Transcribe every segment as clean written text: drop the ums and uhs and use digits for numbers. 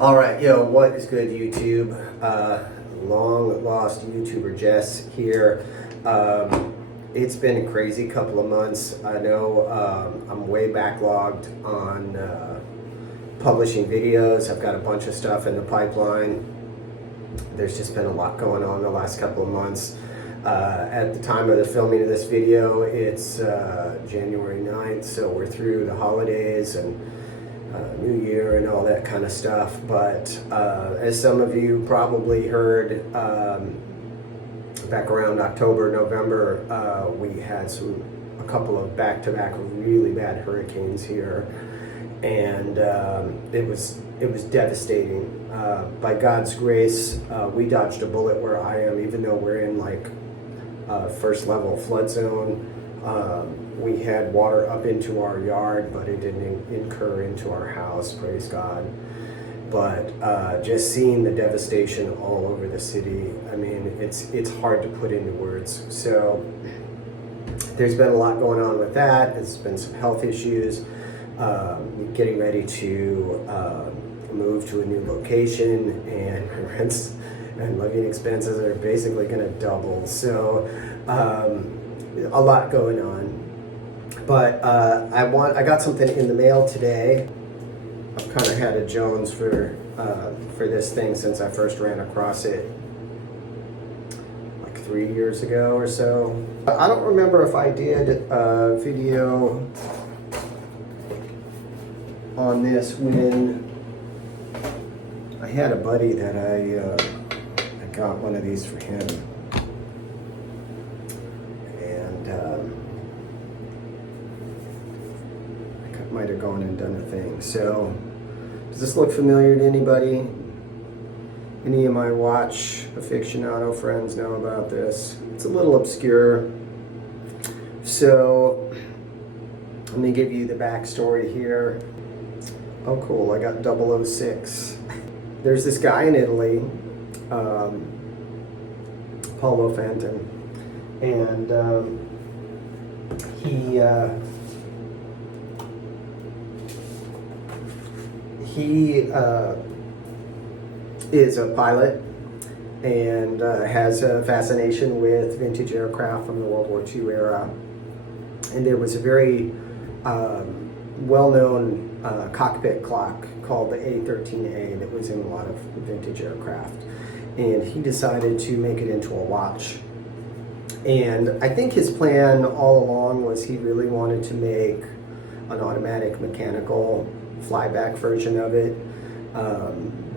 All right, yo, what is good, YouTube? Long lost YouTuber Jess here. It's been a crazy couple of months. I know I'm way backlogged on publishing videos. I've got a bunch of stuff in the pipeline. There's just been a lot going on the last couple of months. At the time of the filming of this video, it's January 9th, so we're through the holidays and New Year and all that kind of stuff. But as some of you probably heard, back around October, November, we had a couple of back-to-back really bad hurricanes here, and it was devastating. By God's grace, we dodged a bullet where I am, even though we're in like first level flood zone. We had water up into our yard, but it didn't incur into our house, praise God. But just seeing the devastation all over the city, I mean, it's hard to put into words. So there's been a lot going on with that. There's been some health issues, getting ready to move to a new location, and rents and living expenses are basically going to double. So a lot going on. But I got something in the mail today. I've kind of had a Jones for this thing since I first ran across it like 3 years ago or so. I don't remember if I did a video on this when I had a buddy that I got one of these for him. Might have gone and done a thing. So, does this look familiar to anybody? Any of my watch aficionado friends know about this? It's a little obscure. So, let me give you the backstory here. Oh, cool, I got 006. There's this guy in Italy, Paolo Fantin, and he is a pilot and has a fascination with vintage aircraft from the World War II era. And there was a very well-known cockpit clock called the A13A that was in a lot of vintage aircraft. And he decided to make it into a watch. And I think his plan all along was he really wanted to make an automatic mechanical flyback version of it,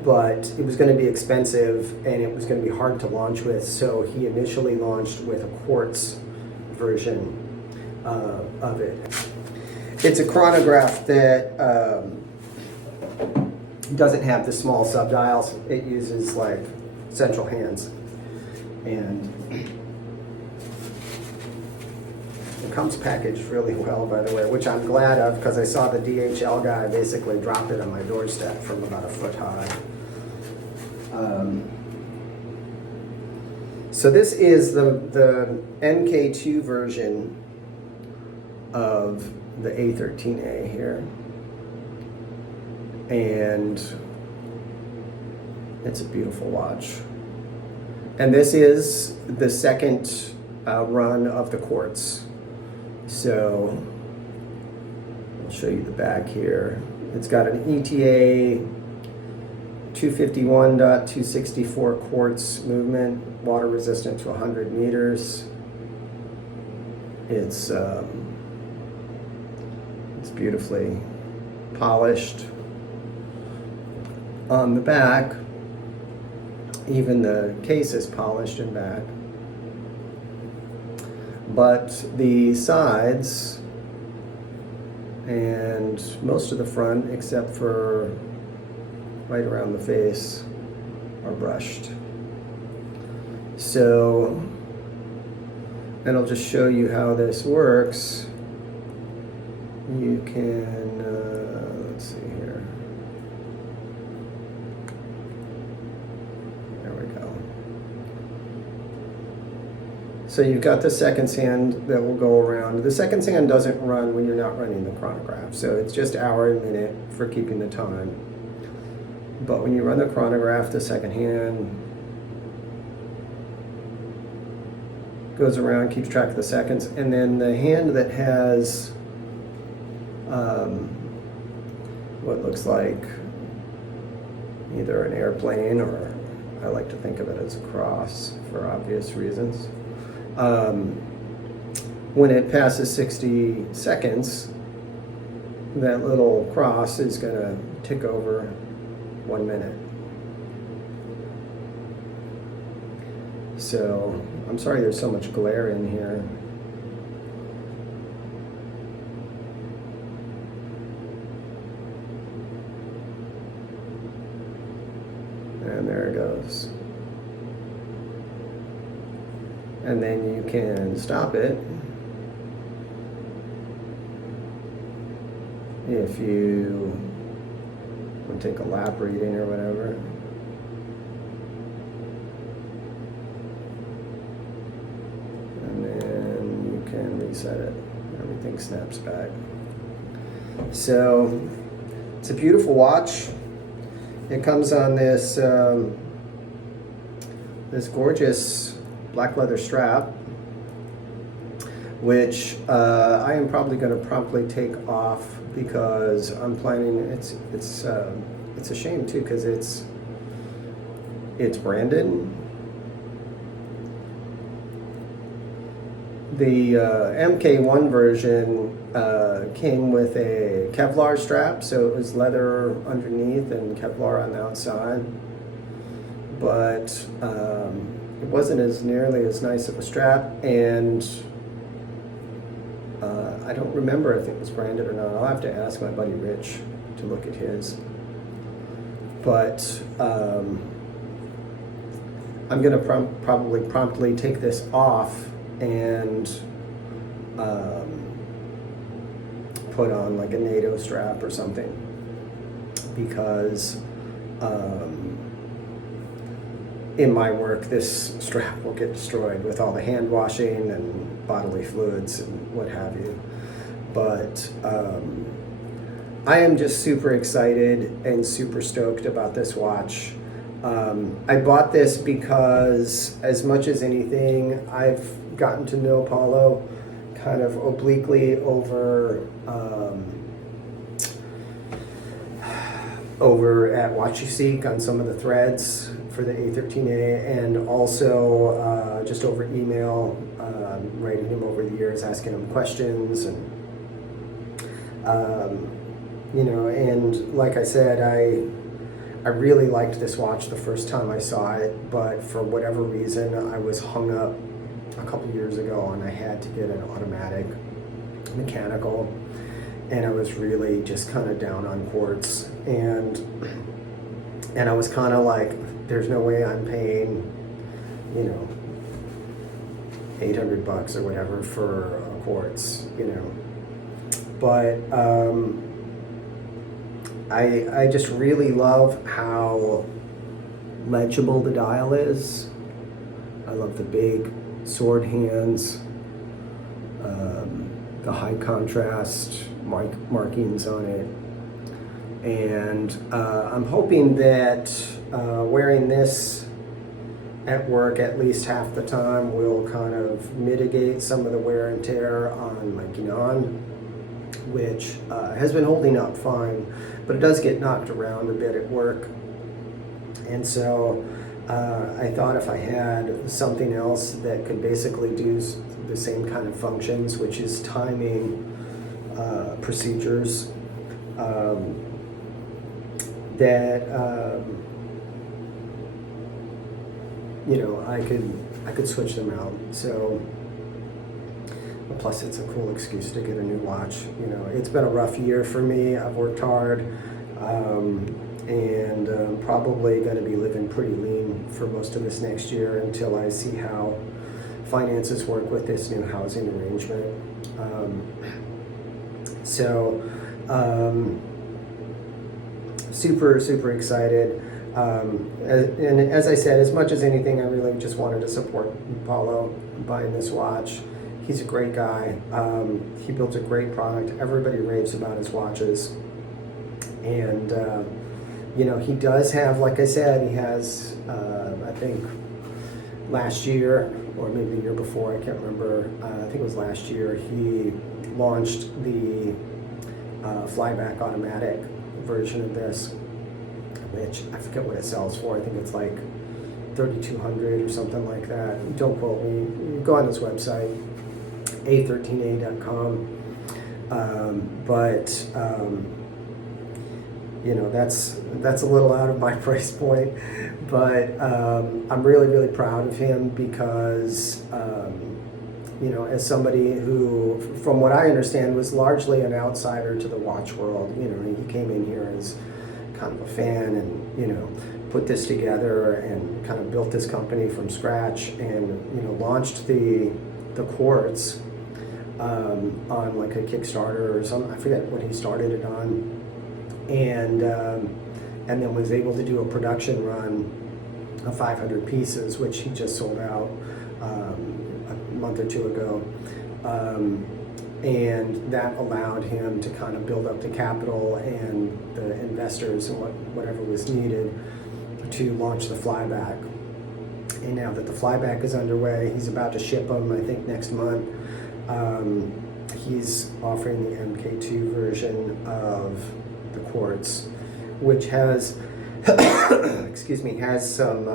but it was going to be expensive and it was going to be hard to launch with, so he initially launched with a quartz version of it. It's a chronograph that doesn't have the small subdials. It uses like central hands, and it comes packaged really well, by the way, which I'm glad of, because I saw the DHL guy basically drop it on my doorstep from about a foot high. So this is the MK2 version of the A13A here. And it's a beautiful watch. And this is the second run of the quartz. So I'll show you the back here. It's got an ETA 251.264 quartz movement, water resistant to 100 meters. It's beautifully polished. On the back, even the case is polished in back. But the sides and most of the front, except for right around the face, are brushed. So, and I'll just show you how this works. You can, let's see here. There we go. So you've got the seconds hand that will go around. The seconds hand doesn't run when you're not running the chronograph, so it's just hour and minute for keeping the time. But when you run the chronograph, the second hand goes around, keeps track of the seconds, and then the hand that has what looks like either an airplane, or I like to think of it as a cross for obvious reasons. When it passes 60 seconds, that little cross is going to tick over 1 minute. So, I'm sorry there's so much glare in here. And there it goes. And then you can stop it if you want to take a lap reading or whatever. And then you can reset it. Everything snaps back. So it's a beautiful watch. It comes on this this gorgeous black leather strap, which I am probably going to promptly take off because I'm planning. It's a shame too because it's branded. The MK1 version came with a Kevlar strap, so it was leather underneath and Kevlar on the outside. But it wasn't as nearly as nice of a strap, and I don't remember if it was branded or not. I'll have to ask my buddy Rich to look at his. But I'm going to probably promptly take this off and put on like a NATO strap or something, because in my work this strap will get destroyed with all the hand washing and bodily fluids and what have you. But I am just super excited and super stoked about this watch. I bought this because, as much as anything, I've gotten to know Paulo kind of obliquely over at WatchUseek on some of the threads for the A13A, and also just over email, writing him over the years, asking him questions, and and like I said, I really liked this watch the first time I saw it, but for whatever reason, I was hung up a couple years ago and I had to get an automatic mechanical, and I was really just kind of down on quartz, and I was kind of like, there's no way I'm paying, $800 or whatever for a quartz, but I just really love how legible the dial is. I love the big sword hands, the high contrast markings on it, and I'm hoping that wearing this at work at least half the time will kind of mitigate some of the wear and tear on my Guinan, which has been holding up fine, but it does get knocked around a bit at work. And so I thought if I had something else that could basically do the same kind of functions, which is timing procedures, I could switch them out. So plus it's a cool excuse to get a new watch. It's been a rough year for me. I've worked hard, and probably going to be living pretty lean for most of this next year until I see how finances work with this new housing arrangement. Super excited. And as I said, as much as anything, I really just wanted to support Paulo buying this watch. He's a great guy. He built a great product. Everybody raves about his watches. And You know, he does have, like I said, he has, I think last year, or maybe the year before, I can't remember, I think it was last year, he launched the flyback automatic version of this, which I forget what it sells for. I think it's like $3,200 or something like that. Don't quote me. Go on this website, a13a.com. You know, that's a little out of my price point, but I'm really, really proud of him because, you know, as somebody who, from what I understand, was largely an outsider to the watch world. You know, he came in here as kind of a fan and, you know, put this together and kind of built this company from scratch and, you know, launched the Quartz on like a Kickstarter or something. I forget what he started it on. And then was able to do a production run of 500 pieces, which he just sold out a month or two ago. And that allowed him to kind of build up the capital and the investors and whatever was needed to launch the flyback. And now that the flyback is underway, he's about to ship them, I think, next month. He's offering the MK2 version of the Quartz, which has, excuse me, has some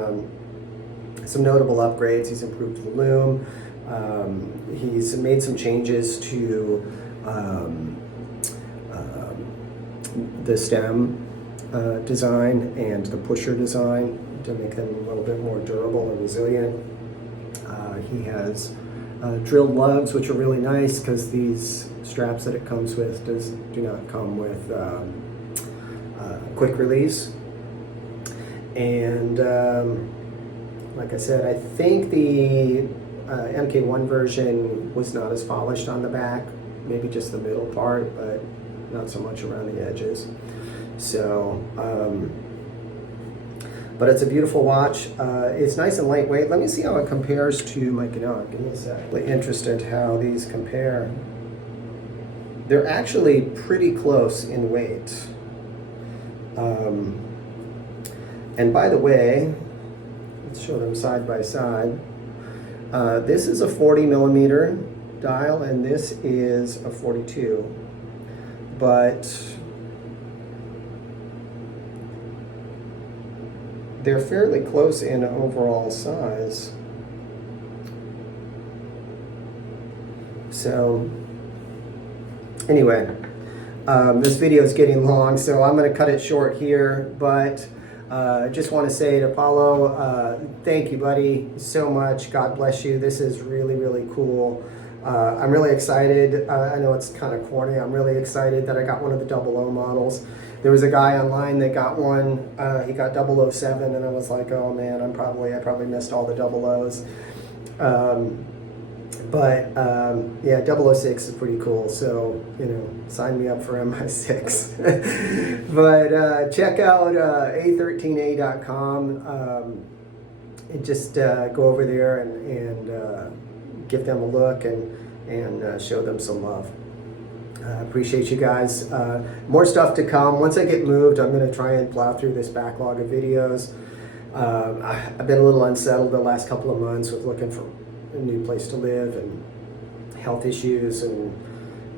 notable upgrades. He's improved the loom. He's made some changes to the stem design and the pusher design to make them a little bit more durable and resilient. He has drilled lugs, which are really nice because these straps that it comes with do not come with quick release. And like I said, I think the MK1 version was not as polished on the back, maybe just the middle part, but not so much around the edges. So, but it's a beautiful watch. It's nice and lightweight. Let me see how it compares to my Ganok. Give me a sec. I'm interested how these compare. They're actually pretty close in weight. And by the way, let's show them side by side. This is a 40 millimeter dial and this is a 42, but they're fairly close in overall size. So anyway, this video is getting long, so I'm going to cut it short here, but just want to say to Paulo, thank you, buddy, so much. God bless you. This is really, really cool. I'm really excited. I know it's kind of corny. I'm really excited that I got one of the 00 models. There was a guy online that got one. He got 007, and I was like, oh man, I probably missed all the 00s. Yeah, 006 is pretty cool, so, you know, sign me up for MI6. But check out a13a.com and just go over there and give them a look and show them some love. Appreciate you guys. More stuff to come. Once I get moved, I'm going to try and plow through this backlog of videos. I've been a little unsettled the last couple of months with looking for a new place to live and health issues and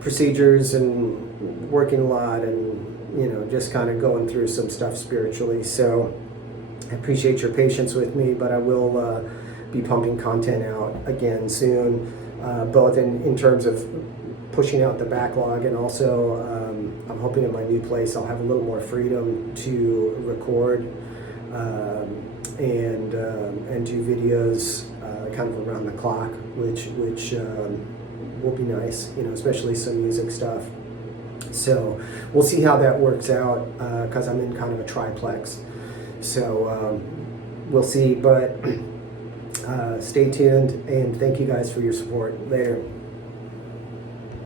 procedures and working a lot and, you know, just kind of going through some stuff spiritually. So I appreciate your patience with me, but I will be pumping content out again soon, both in terms of pushing out the backlog and also I'm hoping in my new place I'll have a little more freedom to record and do videos kind of around the clock, which will be nice, you know, especially some music stuff. So we'll see how that works out because I'm in kind of a triplex. So we'll see, but stay tuned and thank you guys for your support. Later.